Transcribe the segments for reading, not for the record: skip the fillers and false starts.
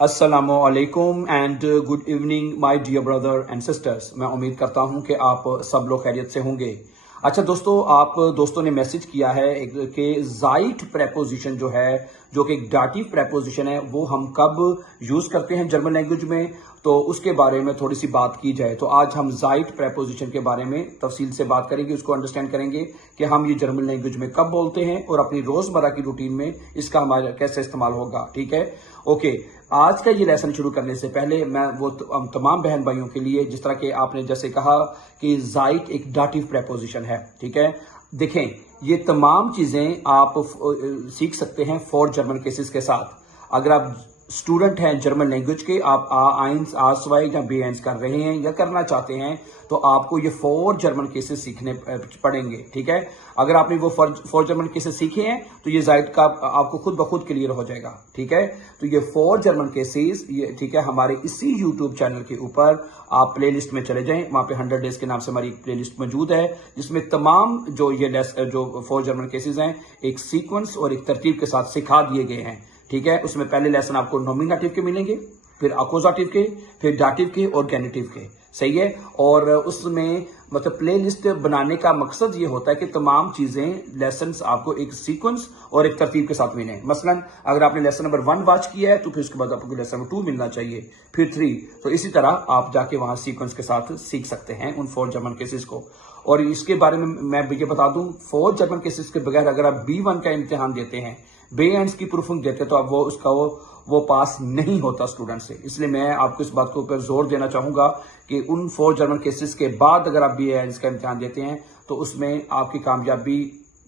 अस्सलामुअलैकुम and good evening my dear brother and sisters. मैं उम्मीद करता हूं कि आप सब लोग खैरियत से होंगे। अच्छा दोस्तों, आप दोस्तों ने मैसेज किया है कि जाइट प्रेपोजिशन जो है, जो कि एक डाटिव प्रेपोजिशन है, वो हम कब यूज करते हैं जर्मन लैंग्वेज में, तो उसके बारे में थोड़ी सी बात की जाए। तो आज हम जाइट प्रेपोजिशन के बारे में तफसील से बात करेंगे, उसको अंडरस्टैंड करेंगे कि हम ये जर्मन लैंग्वेज में कब बोलते हैं और अपनी रोजमर्रा की रूटीन में इसका हमारा कैसे इस्तेमाल होगा। ठीक है, ओके। आज का ये लेसन शुरू करने से पहले मैं वो तमाम बहन भाइयों के लिए, जिस तरह के आपने जैसे कहा कि जाइट एक डाटिव प्रेपोजिशन है, ठीक है, देखें ये तमाम चीजें आप सीख सकते हैं फॉर जर्मन केसेस के साथ। अगर आप स्टूडेंट हैं जर्मन लैंग्वेज के, आप आइंस आस्वाई या बी कर रहे हैं या करना चाहते हैं, तो आपको ये फॉर जर्मन केसेस सीखने पड़ेंगे। ठीक है, अगर आपने वो फॉर जर्मन केसेस सीखे हैं तो ये जाइट का आपको खुद ब खुद क्लियर हो जाएगा। ठीक है, तो ये फॉर जर्मन केसेस, ये ठीक है, हमारे इसी यूट्यूब चैनल के ऊपर आप प्लेलिस्ट में चले जाएं, वहां पे 100 डेज के नाम से हमारी प्लेलिस्ट मौजूद है, जिसमें तमाम जो फॉर जर्मन केसेस हैं एक सीक्वेंस और एक तरतीब के साथ सिखा दिए गए हैं। ठीक है, उसमें पहले लेसन आपको नॉमिनेटिव के मिलेंगे, फिर अकोजाटिव के, फिर डाटिव के और गैनिटिव के। सही है, और उसमें मतलब प्लेलिस्ट बनाने का मकसद ये होता है कि तमाम चीजें लेसन्स आपको एक सीक्वेंस और एक तरतीब के साथ मिले। मसलन अगर आपने लेसन नंबर 1 वॉच किया है तो फिर उसके बाद आपको लेसन नंबर 2 मिलना चाहिए, फिर 3। तो इसी तरह आप जाके वहां सीक्वेंस के साथ सीख सकते हैं उन 4 जर्मन केसेस को। और इसके बारे में मैं ये बता दूं, 4 जर्मन केसेस के बगैर अगर आप B1 का इम्तिहान देते हैं, B1 की प्रूफिंग देते हैं, तो आप वो पास नहीं होता स्टूडेंट से। इसलिए मैं आपको इस बात के ऊपर जोर देना चाहूंगा कि उन 4 जर्मन केसेस के बाद अगर आप B1 का इम्तिहान देते हैं तो उसमें आपकी कामयाबी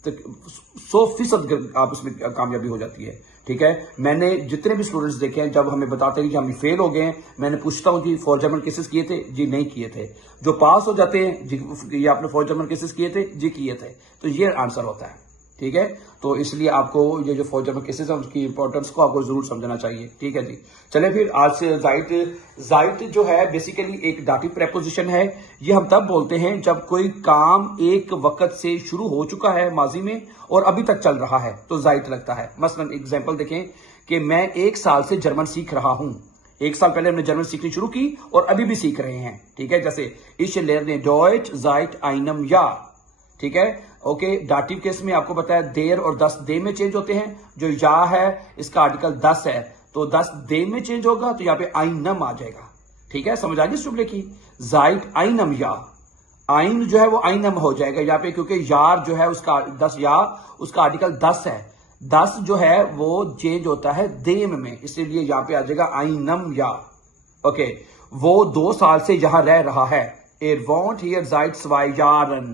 100% आप उसमें कामयाबी हो जाती है। ठीक है, मैंने जितने भी स्टूडेंट्स देखे हैं, जब हमें बताते हैं कि हम फेल हो गए हैं, मैंने पूछता हूं जी 4 जर्मन केसेस किए थे? जी नहीं किए थे। जो पास हो जाते हैं जी, ये आपने 4 जर्मन केसेस किए थे? जी किए थे। तो ये आंसर होता है। ठीक है, तो इसलिए आपको ये जो 4 जर्मन केसेस है उसकी इंपॉर्टेंस को आपको जरूर समझना चाहिए। ठीक है जी, चले फिर आज से जाइट जो है बेसिकली एक डाटिव प्रेपोजिशन है। ये हम तब बोलते हैं जब कोई काम एक वक्त से शुरू हो चुका है माजी में और अभी तक चल रहा है, तो जाइट लगता है। मसलन एग्जांपल देखें कि मैं 1 साल से जर्मन सीख रहा हूं। 1 साल पहले हमने जर्मन सीखनी शुरू की और अभी भी सीख रहे हैं। ठीक है, जैसे ich lerne Deutsch seit einem Jahr। ठीक है, ओके। डाटिव केस में आपको पता है देर और दस दे में चेंज होते हैं। जो या है इसका आर्टिकल 10 है, तो 10 दे में चेंज होगा, तो यहाँ पे आइनम आ जाएगा। ठीक है, समझ आ गई स्टूडेंट की? जाइट आइनम या, आइन जो है वो आइनम हो जाएगा यहाँ पे, क्योंकि यार जो है उसका 10 या उसका आर्टिकल 10 है। 10 जो है वो चेंज होता है देम में, इसलिए यहाँ पे आ जाएगा आइनम या। ओके, वो 2 साल से यहां रह रहा है। Er wohnt hier seit 2 Jahren।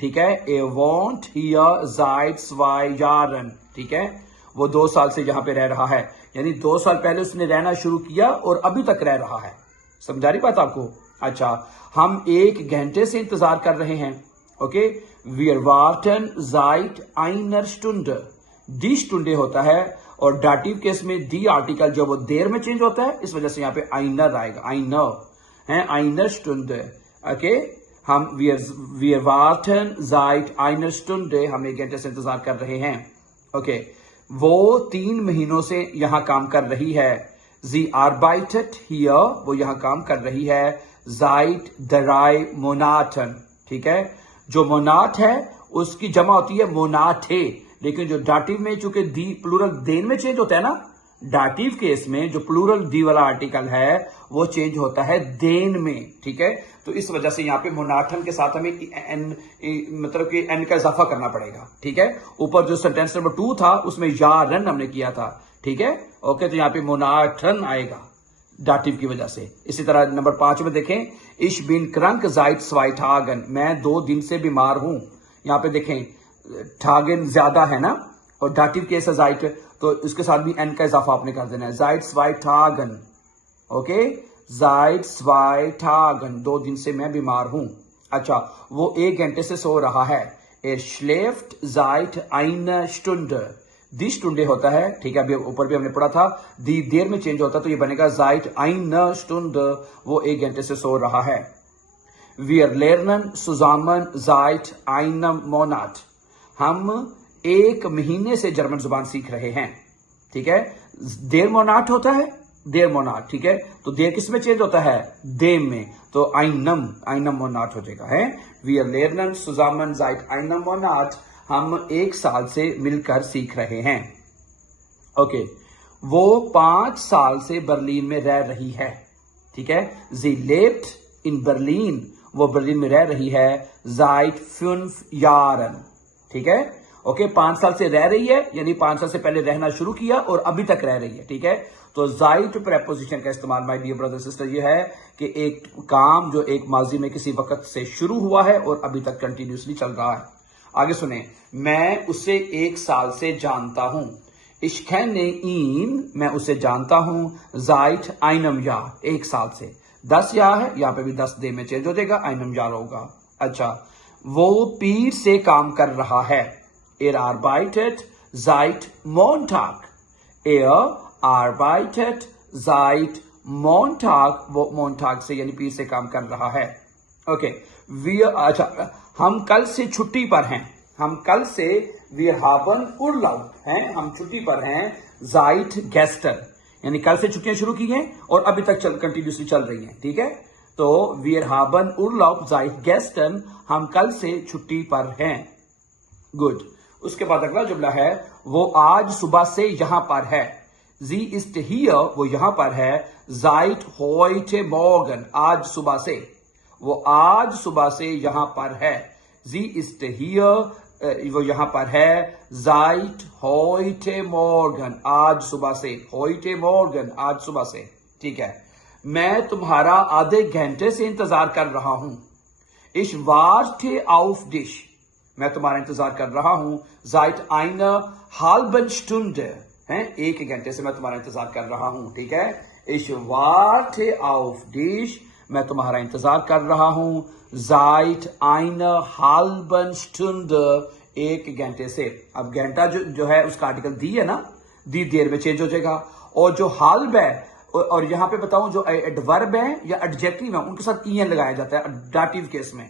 ठीक है, ए वॉन्ट हियर seit 2 Jahren। ठीक है, वो 2 साल से यहां पे रह रहा है, यानी 2 साल पहले उसने रहना शुरू किया और अभी तक रह रहा है। समझा रही बात आपको? अच्छा, हम 1 घंटे से इंतजार कर रहे हैं। Okay, wir warten seit einer Stunde। दी स्टूंडे होता है, और डाटिव केस में दी आर्टिकल जो वो देर में चेंज होता है, इस वजह से यहां पे आइनर आएगा। आइनर है, आइनर स्टूंडे। ओके, हम wir warten seit einer Stunde, हम 1 घंटे से इंतजार कर रहे हैं। ओके, वो 3 महीनों से यहां काम कर रही है। Sie arbeitet hier, वो यहां काम कर रही है seit 3 Monaten। ठीक है, जो मोनाट है उसकी जमा होती है मोनाटे, लेकिन जो डाटिव में चूंकि दी प्लूरल देन में चेंज होता है ना, डाटिव केस में जो प्लूरल दी वाला आर्टिकल है वो चेंज होता है देन में। ठीक है, तो इस वजह से यहाँ पे मोनाटन के साथ हमें एन, मतलब कि एन का इजाफा करना पड़ेगा। ठीक है, ऊपर जो सेंटेंस नंबर 2 था उसमें यारन हमने किया था। ठीक है, ओके, तो यहाँ पे मोनाटन आएगा डाटिव की वजह से। इसी तरह नंबर 5 में देखें, ich bin krank seit 2 Tagen। मैं 2 दिन से बीमार हूं। यहाँ पे देखें ठागन ज्यादा है ना, और डाटिव केस है जाइट, तो इसके साथ भी एन का इजाफा आपने कर देना है। seit 2 Tagen। Okay, seit 2 Tagen, 2 दिन से मैं बीमार हूं। अच्छा, वो 1 घंटे से सो रहा है। Er schläft seit einer Stunde। दी स्टूंडे होता है। ठीक है, अभी ऊपर भी हमने पढ़ा था, दी देर में चेंज होता है, तो ये बनेगा seit einer Stunde, वो 1 घंटे से सो रहा है। Wir lernen zusammen seit einem Monat। हम 1 महीने से जर्मन जुबान सीख रहे हैं। ठीक है, देर मोनाट होता है, देर मोनाट, ठीक है। तो देर किस में चेंज होता है? देम में। तो आइनम मोनाट हो जाएगा है। वी आर लेरनन सुजामन जाइट आइनम मोनाट, हम 1 साल से मिलकर सीख रहे हैं। ओके, वो 5 साल से बर्लिन में रह रही है, ठीक है। जी लेब्ट इन बर्लिन, वो बर्लिन में रह रही है। seit 5 Jahren, ठीक है। ओके, 5 साल से रह रही है, यानी 5 साल से पहले रहना शुरू किया और अभी तक रह रही है, ठीक है। तो seit प्रेपोजिशन का इस्तेमाल माय डियर ब्रदर सिस्टर ये है कि एक काम जो एक माजी में किसी वक्त से शुरू हुआ है और अभी तक कंटिन्यूसली चल रहा है। आगे सुने, मैं उसे 1 साल से जानता हूं। Ich kenne ihn, मैं उसे जानता हूं। seit einem Jahr, 1 साल से। 10 यार है, यहां पे भी 10 दे में चेंज हो जाएगा, einem Jahr होगा। अच्छा, वो पीर से काम कर रहा है। Er arbeitet seit Montag, er arbeitet seit Montag, वो Montag से यानी पीर से काम कर रहा है। ओके, अच्छा, हम कल से छुट्टी पर हैं। हम कल से wir haben Urlaub हैं, हम छुट्टी पर हैं। seit gestern, यानी कल से छुट्टियां शुरू की हैं और अभी तक कंटिन्यूसली चल रही हैं, ठीक है। तो wir haben Urlaub seit gestern, हम कल से छुट्टी पर हैं। गुड। उसके बाद अगला जुमला है, वो आज सुबह से यहां पर है। sie ist hier, वो यहां पर है। seit heute Morgen, आज सुबह से। वो आज सुबह से यहां पर है। sie ist hier, वो यहां पर है। seit heute Morgen, आज सुबह से। heute Morgen, आज सुबह से, ठीक है। मैं तुम्हारा आधे घंटे से इंतजार कर रहा हूं। ich warte auf dich, मैं तुम्हारा इंतजार कर रहा हूं। seit einer halben Stunde, है, 1 घंटे से मैं तुम्हारा इंतजार कर रहा हूं, ठीक है। ich warte auf dich, मैं तुम्हारा इंतजार कर रहा हूं। seit einer halben Stunde, 1 घंटे से। अब घंटा जो है उसका आर्टिकल दी है ना, दी देर में चेंज हो जाएगा। और जो हाल्ब है, और यहां पे बताऊं जो एडवर्ब है या एडजेक्टिव है, उनके साथ ईएन लगाया जाता है डाटिव केस में।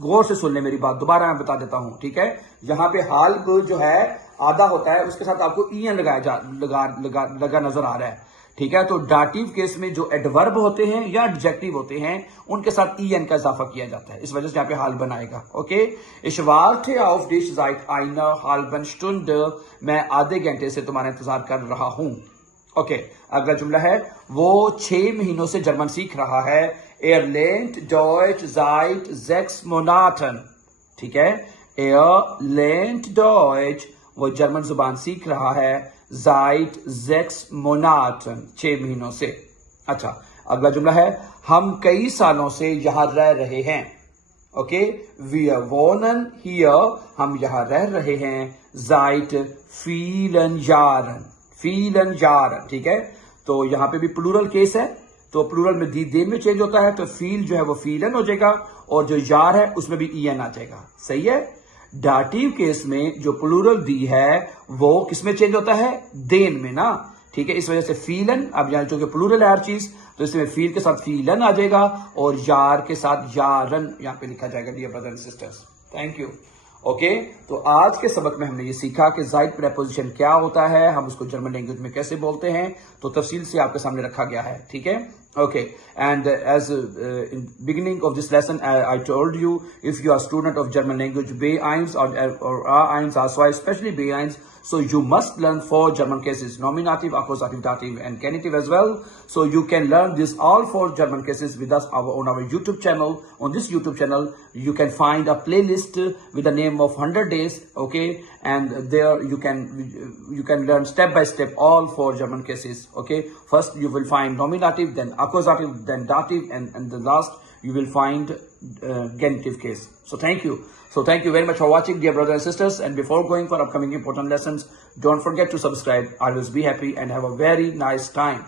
गौर से सुन ले मेरी बात, दोबारा मैं बता देता हूं, ठीक है। यहां पे हाल्ब जो है आधा होता है, उसके साथ आपको ईएन लगा नजर आ रहा है, ठीक है। तो डाटिव केस में जो एडवर्ब होते हैं या एडजेक्टिव होते हैं, उनके साथ ईएन का इजाफा किया जाता है, इस वजह से यहां पे हाल बनाएगा। Okay, ich warte auf dich seit einer halben Stunde, मैं आधे घंटे से तुम्हारा इंतजार कर रहा हूं। ओके, अगला जुमला है, वो 6 महीनों से जर्मन सीख रहा है। er lernt Deutsch seit 6 Monaten, ठीक है। er lernt Deutsch, वो जर्मन जुबान सीख रहा है। seit 6 Monaten, 6 महीनों से। अच्छा, अगला जुमला है, हम कई सालों से यहां रह रहे हैं। ओके, wir wohnen hier, हम यहां रह रहे हैं। seit vielen Jahren, vielen Jahren, ठीक है। तो यहां पे भी प्लूरल केस है, तो प्लूरल में दी देन में चेंज होता है, तो फील जो है वो फीलन हो जाएगा, और जो यार है उसमें भी ईएन आ जाएगा, सही है। डाटिव केस में जो प्लूरल दी है वो किसमें चेंज होता है? देन में ना, ठीक है। इस वजह से फीलन, अब यहाँ चूंकि प्लूरल है हर चीज, तो इसमें फील के साथ फीलन आ जाएगा और यार के साथ यारन यहाँ पे लिखा जाएगा। Dear brother and sisters, thank you. Okay, तो आज के सबक में हमने ये सीखा कि जाइड प्रेपोजिशन क्या होता है, हम उसको जर्मन लैंग्वेज में कैसे बोलते हैं, तो तफसील से आपके सामने रखा गया है, ठीक है। Okay, and as in beginning of this lesson, I told you, if you are student of German language B1 or A1, or especially B1, so you must learn 4 German cases: nominative, accusative, dative, and genitive as well. So you can learn this all 4 German cases with us on our YouTube channel. On this YouTube channel, you can find a playlist with the name of 100 days. Okay, and there you can learn step by step all 4 German cases. Okay, first you will find nominative, then accusative, then dative, and the last you will find genitive case. So thank you. So thank you very much for watching, dear brothers and sisters. And before going for upcoming important lessons, don't forget to subscribe. Always be happy and have a very nice time.